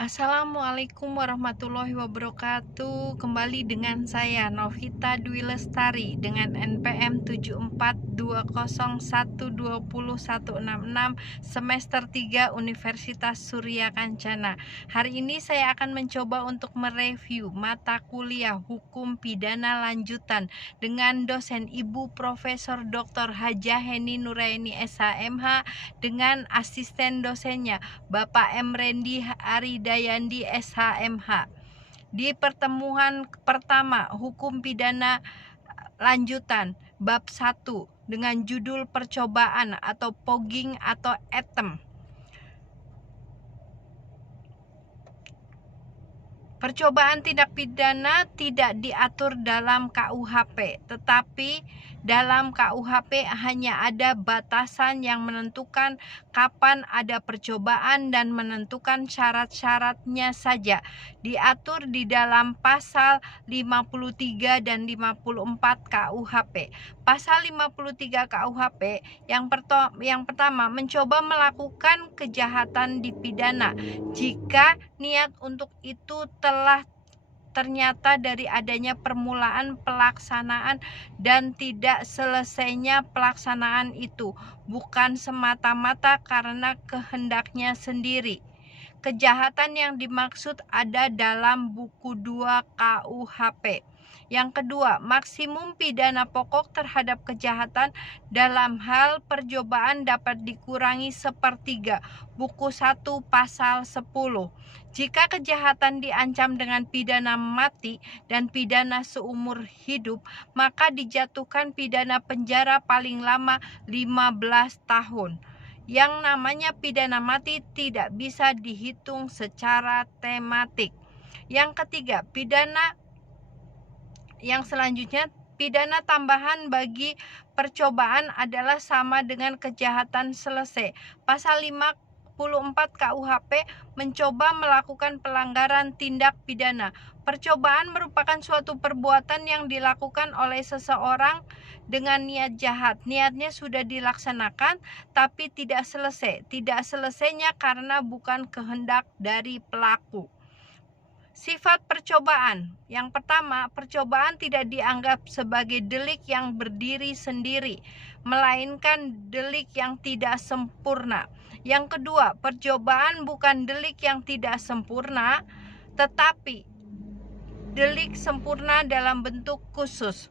Assalamualaikum warahmatullahi wabarakatuh. Kembali dengan saya Novita Dwi Lestari dengan NPM 7420120166 semester 3 Universitas Surya Kencana. Hari ini saya akan mencoba untuk mereview mata kuliah Hukum Pidana Lanjutan dengan dosen Ibu Profesor Dr. Hajah Heni Nuraini SHMH dengan asisten dosennya Bapak M. Rendi Aridayandi SHMH. Di pertemuan pertama Hukum Pidana Lanjutan Bab 1 dengan judul percobaan atau pogging atau attempt. Percobaan tindak pidana tidak diatur dalam KUHP, tetapi dalam KUHP hanya ada batasan yang menentukan kapan ada percobaan dan menentukan syarat-syaratnya saja. Diatur di dalam pasal 53 dan 54 KUHP. Pasal 53 KUHP yang pertama mencoba melakukan kejahatan dipidana jika niat untuk itu telah ternyata dari adanya permulaan pelaksanaan dan tidak selesainya pelaksanaan itu, bukan semata-mata karena kehendaknya sendiri. Kejahatan yang dimaksud ada dalam buku 2 KUHP. Yang kedua, maksimum pidana pokok terhadap kejahatan dalam hal percobaan dapat dikurangi sepertiga, buku 1 pasal 10. Jika kejahatan diancam dengan pidana mati dan pidana seumur hidup, maka dijatuhkan pidana penjara paling lama 15 tahun. Yang namanya pidana mati tidak bisa dihitung secara tematik. Yang ketiga, pidana tambahan bagi percobaan adalah sama dengan kejahatan selesai. Pasal 54 KUHP mencoba melakukan pelanggaran tindak pidana. Percobaan merupakan suatu perbuatan yang dilakukan oleh seseorang dengan niat jahat. Niatnya sudah dilaksanakan tapi tidak selesai. Tidak selesainya karena bukan kehendak dari pelaku. Sifat percobaan. Yang pertama, percobaan tidak dianggap sebagai delik yang berdiri sendiri, melainkan delik yang tidak sempurna. Yang kedua, percobaan bukan delik yang tidak sempurna, tetapi delik sempurna dalam bentuk khusus.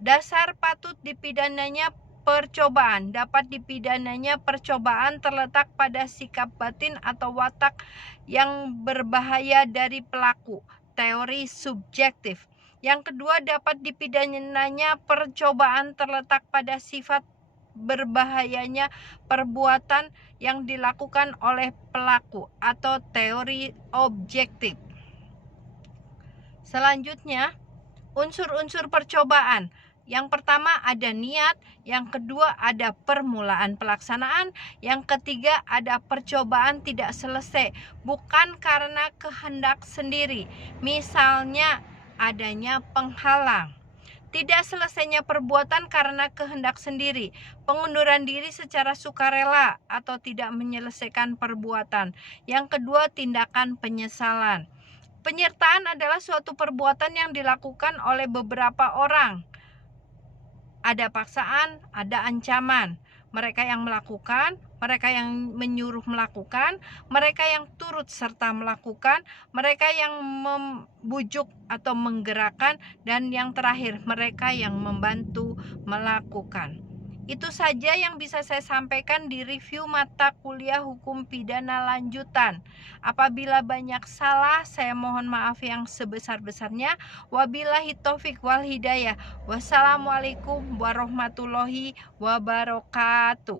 Dasar patut dipidananya percobaan. Dapat dipidananya percobaan terletak pada sikap batin atau watak yang berbahaya dari pelaku, teori subjektif. Yang kedua, dapat dipidananya percobaan terletak pada sifat berbahayanya perbuatan yang dilakukan oleh pelaku atau teori objektif. Selanjutnya, unsur-unsur percobaan. Yang pertama ada niat, yang kedua ada permulaan pelaksanaan, yang ketiga ada percobaan tidak selesai, bukan karena kehendak sendiri. Misalnya adanya penghalang. Tidak selesainya perbuatan karena kehendak sendiri, pengunduran diri secara sukarela atau tidak menyelesaikan perbuatan. Yang kedua, tindakan penyesalan. Penyertaan adalah suatu perbuatan yang dilakukan oleh beberapa orang. Ada paksaan, ada ancaman. Mereka yang melakukan, mereka yang menyuruh melakukan, mereka yang turut serta melakukan, mereka yang membujuk atau menggerakkan, dan yang terakhir mereka yang membantu melakukan. Itu saja yang bisa saya sampaikan di review mata kuliah Hukum Pidana Lanjutan. Apabila banyak salah, saya mohon maaf yang sebesar-besarnya. Wabillahi taufik wal hidayah. Wassalamualaikum warahmatullahi wabarakatuh.